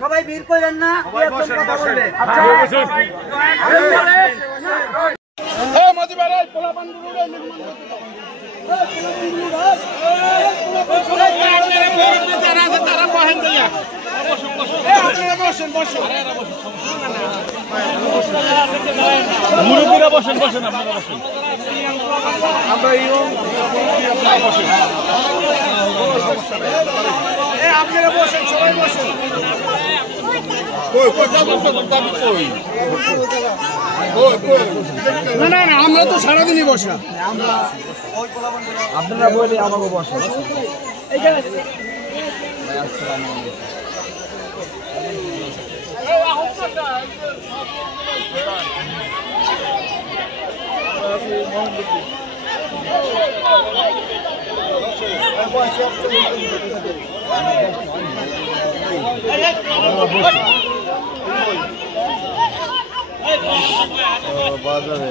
সবাই ভিড় করেন না, কথা বলবে। মুরব্বীরা বসেন, বসেন আপনারা বসেন। আপনারা বসেন, সবাই বসেন। না না না, আমরা তো সারাদিনই বসা। আপনারা বলে আমাকে বসেন। বাজারে